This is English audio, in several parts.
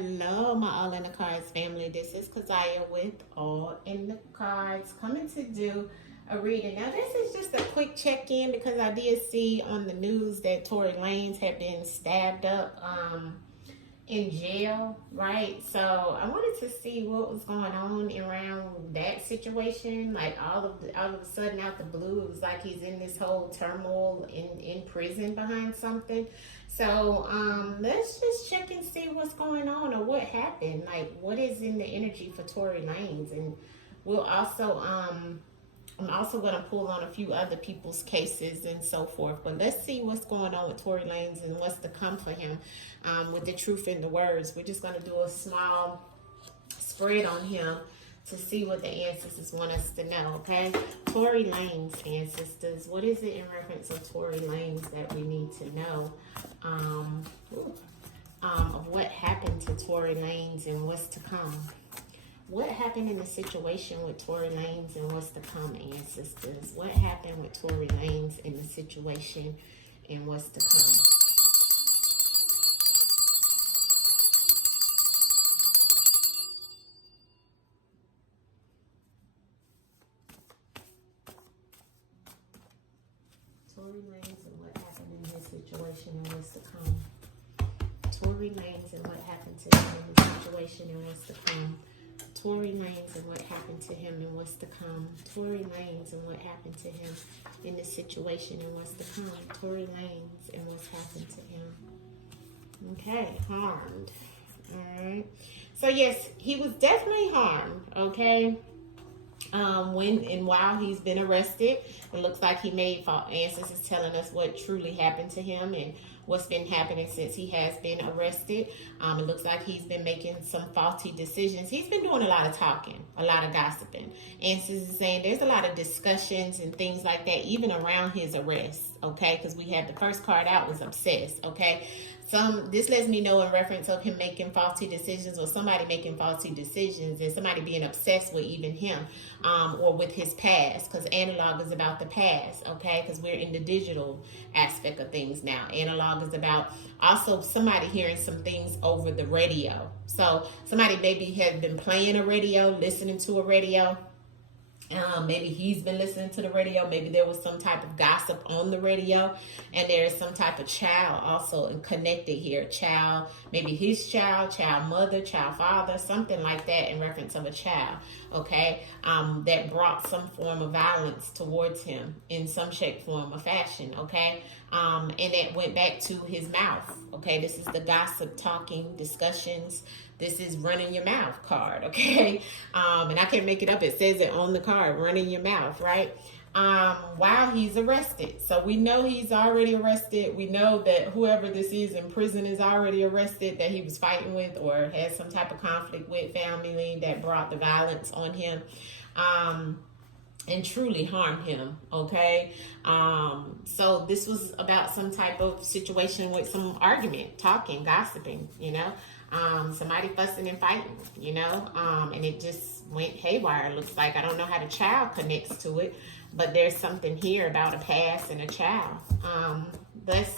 Hello, my All in the Cards family. This is Kazaya with All in the Cards, coming to do a reading. Now, this is just a quick check-in because I did see on the news that Tory Lanez had been stabbed up in jail, right? So I wanted to see what was going on around that situation. Like all of a sudden, out the blue, it was like he's in this whole turmoil in prison behind something. So let's just check and see what's going on or what happened. Like, what is in the energy for Tory Lanez, and we'll also I'm also going to pull on a few other people's cases and so forth. But let's see what's going on with Tory Lanez and what's to come for him with the truth in the words. We're just going to do a small spread on him to see what the ancestors want us to know, okay? Tory Lanez, ancestors. What is it in reference to Tory Lanez that we need to know of what happened to Tory Lanez and what's to come? What happened in the situation with Tory Lanez and what's to come, ancestors? What happened with Tory Lanez in the situation and what's to come? Tory Lanez and what happened in his situation and what's to come. Tory Lanez and what happened to him in his situation and what's to come. Tory Lanez and what happened to him and what's to come. Tory Lanez and what happened to him in this situation and what's to come. Tory Lanez and what's happened to him. Okay, harmed. All right. So yes, he was definitely harmed. Okay. When and while he's been arrested, it looks like he made false answers, is telling us what truly happened to him and what's been happening since he has been arrested. It looks like he's been making some faulty decisions. He's been doing a lot of talking, a lot of gossiping. Answers is saying there's a lot of discussions and things like that, even around his arrest, okay? Because we had the first card out was obsessed, okay? This lets me know in reference of him making faulty decisions or somebody making faulty decisions and somebody being obsessed with even him or with his past, because analog is about the past, okay? Because we're in the digital aspect of things now. Analog is about also somebody hearing some things over the radio. So somebody maybe had been playing a radio, listening to a radio. Maybe he's been listening to the radio. Maybe there was some type of gossip on the radio, and there's some type of child also connected here. Child, maybe his child mother, child father, something like that in reference of a child, okay, that brought some form of violence towards him in some shape, form, or fashion, okay, and it went back to his mouth, okay. This is the gossip, talking, discussions. This is running your mouth card, okay? And I can't make it up. It says it on the card, running your mouth, right? While he's arrested. So we know he's already arrested. We know that whoever this is in prison is already arrested, that he was fighting with or had some type of conflict with family that brought the violence on him. And truly harmed him, okay? So this was about some type of situation with some argument, talking, gossiping, you know? Somebody fussing and fighting, you know, and it just went haywire. It looks like, I don't know how the child connects to it, but there's something here about a past and a child. Let's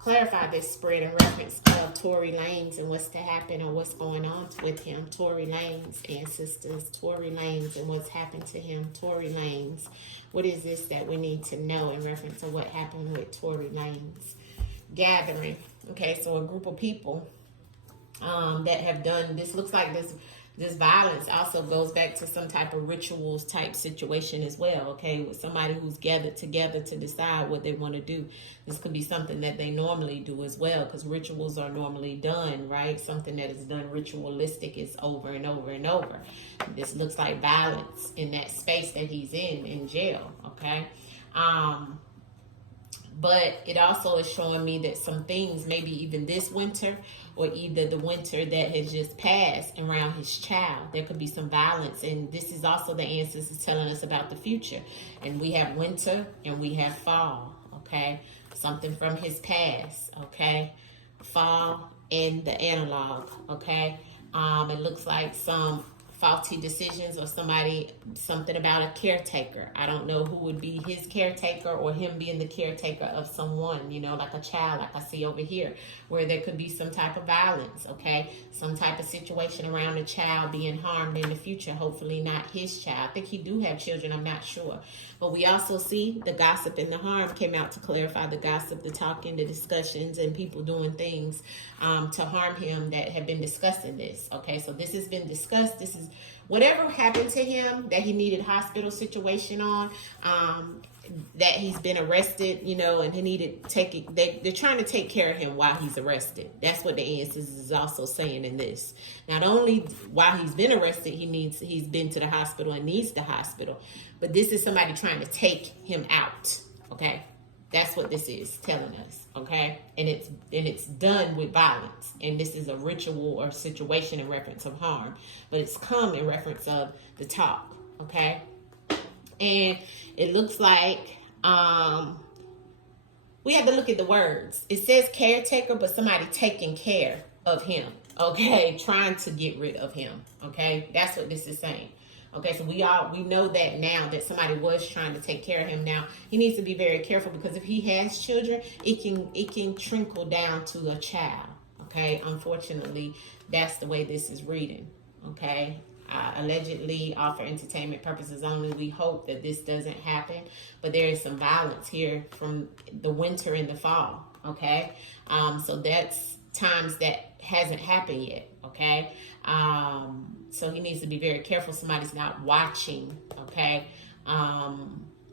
clarify this spread in reference of Tory Lanez and what's to happen or what's going on with him. Tory Lanez, ancestors, Tory Lanez and what's happened to him. Tory Lanez, what is this that we need to know in reference to what happened with Tory Lanez? Gathering, okay, so a group of people that have done this. Looks like this violence also goes back to some type of rituals type situation as well, okay, with somebody who's gathered together to decide what they want to do. This could be something that they normally do as well, because rituals are normally done, right? Something that is done ritualistic is over and over and over. This looks like violence in that space that he's in jail, okay? But it also is showing me that some things, maybe even this winter or either the winter that has just passed around his child, there could be some violence. And this is also the ancestors telling us about the future. And we have winter and we have fall, okay? Something from his past, okay? Fall and the analog, okay? It looks like some faulty decisions or something about a caretaker. I don't know who would be his caretaker or him being the caretaker of someone, you know, like a child, like I see over here, where there could be some type of violence, okay? Some type of situation around a child being harmed in the future, hopefully not his child. I think he do have children, I'm not sure. But we also see the gossip and the harm came out to clarify the gossip, the talking, the discussions, and people doing things to harm him that have been discussing this, okay? So this has been discussed. This is whatever happened to him that he needed hospital situation on, that he's been arrested, you know, and he needed they're trying to take care of him while he's arrested. That's what the answers is also saying in this. Not only while he's been arrested, he's been to the hospital and needs the hospital, but this is somebody trying to take him out, okay? That's what this is telling us, okay? And it's done with violence. And this is a ritual or situation in reference of harm. But it's come in reference of the talk, okay? And it looks like we have to look at the words. It says caretaker, but somebody taking care of him, okay? Trying to get rid of him, okay? That's what this is saying. Okay, so we know that now, that somebody was trying to take care of him. Now he needs to be very careful, because if he has children, it can trickle down to a child. Okay, unfortunately, that's the way this is reading. Okay, allegedly, all for entertainment purposes only. We hope that this doesn't happen, but there is some violence here from the winter and the fall. Okay, so that's times that hasn't happened yet. Okay. So he needs to be very careful somebody's not watching, okay?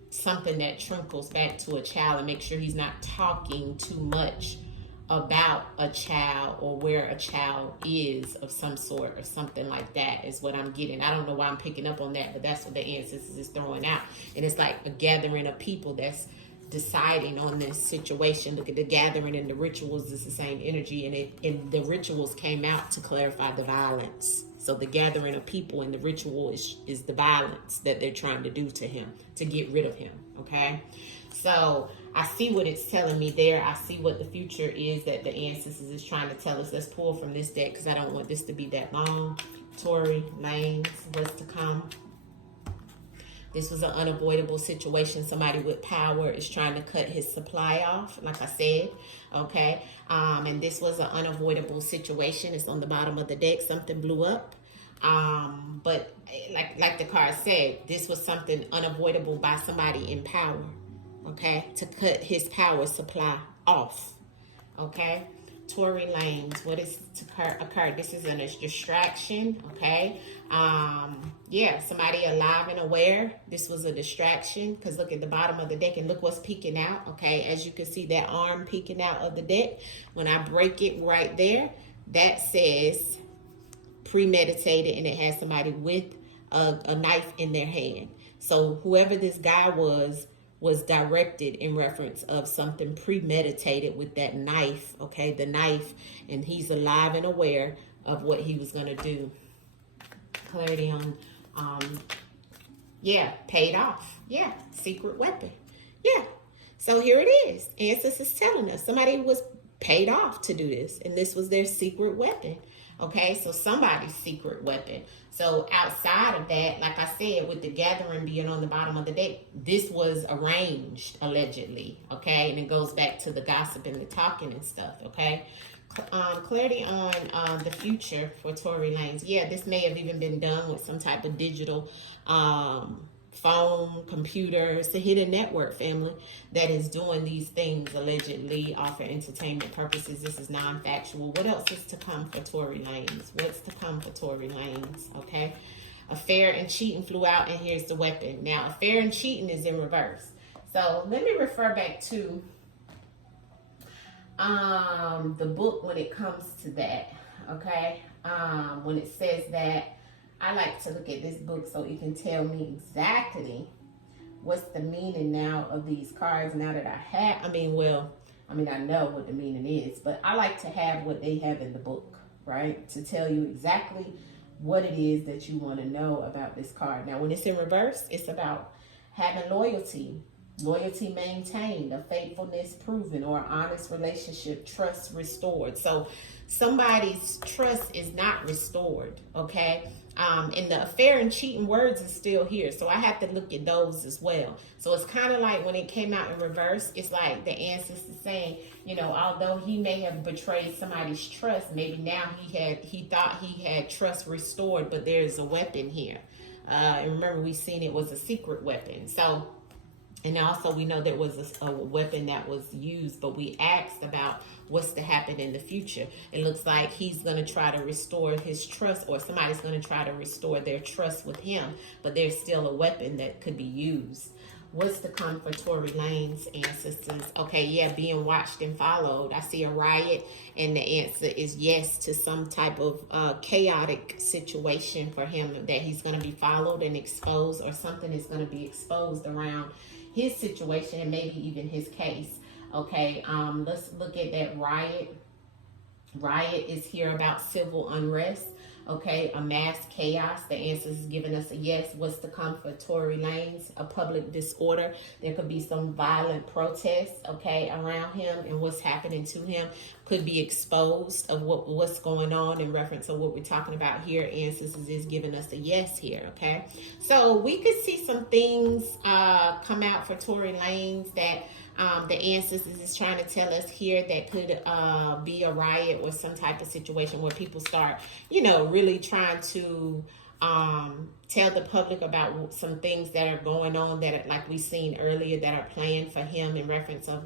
Something that trickles back to a child, and make sure he's not talking too much about a child or where a child is of some sort or something like that is what I'm getting. I don't know why I'm picking up on that, but that's what the ancestors is throwing out. And it's like a gathering of people that's deciding on this situation. Look at the gathering and the rituals, is the same energy, and the rituals came out to clarify the violence. So the gathering of people and the ritual is the violence that they're trying to do to him, to get rid of him, okay? So I see what it's telling me there. I see what the future is that the ancestors is trying to tell us. Let's pull from this deck, because I don't want this to be that long. Tory, Lanez, what's to come? This was an unavoidable situation. Somebody with power is trying to cut his supply off, like I said, okay? And this was an unavoidable situation. It's on the bottom of the deck. Something blew up. But like the card said, this was something unavoidable by somebody in power, okay? To cut his power supply off, okay? Tory Lanez, what is to occur? This is a distraction, okay? Yeah, somebody alive and aware. This was a distraction, because look at the bottom of the deck and look what's peeking out, okay? As you can see, that arm peeking out of the deck. When I break it right there, that says premeditated, and it has somebody with a knife in their hand. So whoever this guy was directed in reference of something premeditated with that knife, okay, the knife, and he's alive and aware of what he was going to do. Clarity on, yeah, paid off. Yeah, secret weapon. Yeah, so here it is. Ancestors is telling us somebody was paid off to do this, and this was their secret weapon. Okay, so somebody's secret weapon. So outside of that, like I said, with the gathering being on the bottom of the deck, this was arranged, allegedly, okay? And it goes back to the gossip and the talking and stuff, okay? Clarity on the future for Tory Lanez. Yeah, this may have even been done with some type of digital phone, computer. It's a hidden network, family, that is doing these things allegedly all for entertainment purposes. This is non-factual. What else is to come for Tory Lanez? What's to come for Tory Lanez? Okay. Affair and cheating flew out, and here's the weapon. Now, affair and cheating is in reverse. So let me refer back to the book when it comes to that. Okay. When it says that, I like to look at this book so it can tell me exactly what's the meaning now of these cards now that I have. I know what the meaning is, but I like to have what they have in the book, right? To tell you exactly what it is that you want to know about this card. Now, when it's in reverse, it's about having loyalty, Loyalty maintained, a faithfulness proven, or honest relationship, trust restored. So somebody's trust is not restored, okay? And the affair and cheating words is still here. So I have to look at those as well. So it's kind of like when it came out in reverse, it's like the ancestor saying, you know, although he may have betrayed somebody's trust, maybe now he thought he had trust restored, but there's a weapon here. And remember, we seen it was a secret weapon. So, and also we know there was a weapon that was used, but we asked about what's to happen in the future. It looks like he's going to try to restore his trust, or somebody's going to try to restore their trust with him, but there's still a weapon that could be used. What's to come for Tory Lanez ancestors? Okay, yeah, being watched and followed. I see a riot, and the answer is yes to some type of chaotic situation for him, that he's going to be followed and exposed, or something is going to be exposed around his situation and maybe even his case. Okay, let's look at that riot. Riot is here about civil unrest. Okay, a mass chaos. The answer is giving us a yes. What's to come for Tory Lanez? A public disorder. There could be some violent protests, okay, around him, and what's happening to him could be exposed of what's going on in reference to what we're talking about here. Ancestors is giving us a yes here, okay? So we could see some things come out for Tory Lanez that the ancestors is trying to tell us here that could be a riot or some type of situation where people start, you know, really trying to tell the public about some things that are going on that are, like we seen earlier, that are planned for him in reference of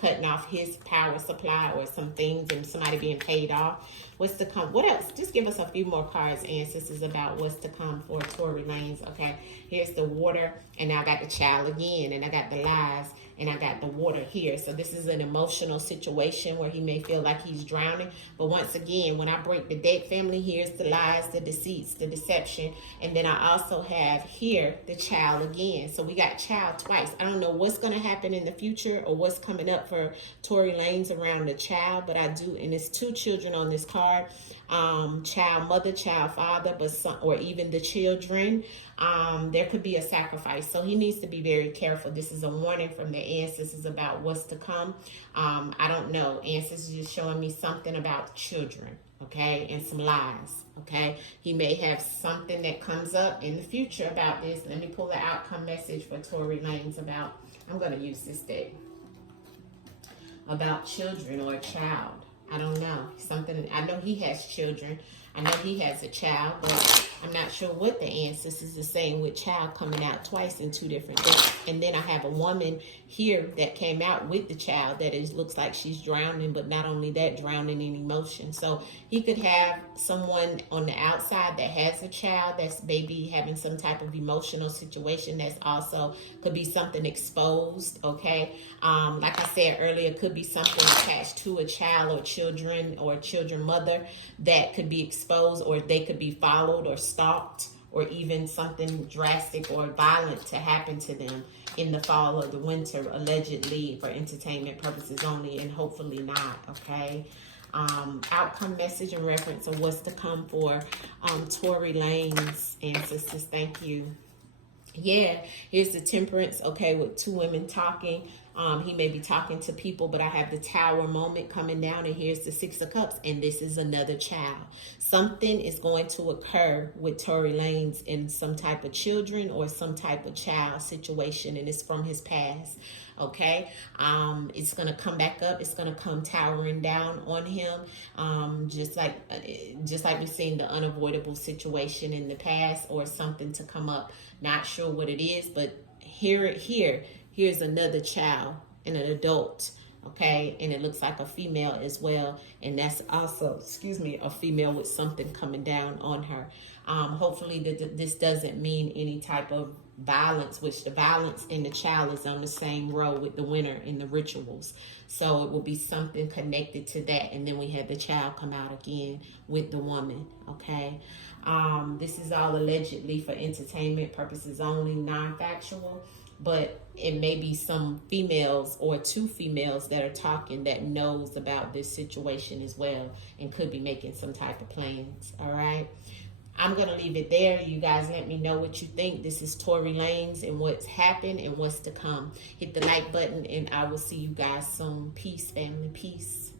cutting off his power supply or some things and somebody being paid off. What's to come? What else? Just give us a few more cards, ancestors, about what's to come for Tory Lanez. Okay, here's the water, and now I got the child again, and I got the lies, and I got the water here. So this is an emotional situation where he may feel like he's drowning. But once again, when I break the deck, family, here's the lies, the deceits, the deception. And then I also have here the child again. So we got child twice. I don't know what's going to happen in the future or what's coming up for Tory Lanez around the child, but I do. And it's two children on this card. Child mother, child father, but some, or even the children. There could be a sacrifice, so he needs to be very careful. This is a warning from the ancestors about what's to come. I don't know. Ancestors just showing me something about children, okay, and some lies, okay. He may have something that comes up in the future about this. Let me pull the outcome message for Tory Lanez about, I'm going to use this deck, about children or a child. I don't know. Something, I know he has children. I know he has a child, but I'm not sure what the ancestors is saying with child coming out twice in two different things. And then I have a woman here that came out with the child that is, looks like she's drowning, but not only that, drowning in emotion. So he could have someone on the outside that has a child that's maybe having some type of emotional situation that's also could be something exposed, okay? Like I said earlier, could be something attached to a child or children or a children mother that could be exposed, or they could be followed or stalked, or even something drastic or violent to happen to them in the fall or the winter, allegedly for entertainment purposes only, and hopefully not, okay? Outcome message in reference of what's to come for Tory Lanez ancestors. Thank you. Yeah, here's the temperance, okay, with two women talking. He may be talking to people, but I have the tower moment coming down, and here's the 6 of cups, and this is another child. Something is going to occur with Tory Lanez in some type of children or some type of child situation, and it's from his past, okay? It's going to come back up. It's going to come towering down on him, just like we've seen the unavoidable situation in the past, or something to come up. Not sure what it is, but here's another child and an adult, okay? And it looks like a female as well. And that's also, a female with something coming down on her. Hopefully this doesn't mean any type of violence, which the violence in the child is on the same row with the winner in the rituals. So it will be something connected to that. And then we had the child come out again with the woman, okay? This is all allegedly for entertainment purposes only, non-factual. But it may be some females or two females that are talking that knows about this situation as well and could be making some type of plans, all right? I'm going to leave it there. You guys let me know what you think. This is Tory Lanez and what's happened and what's to come. Hit the like button, and I will see you guys soon. Peace, family. Peace.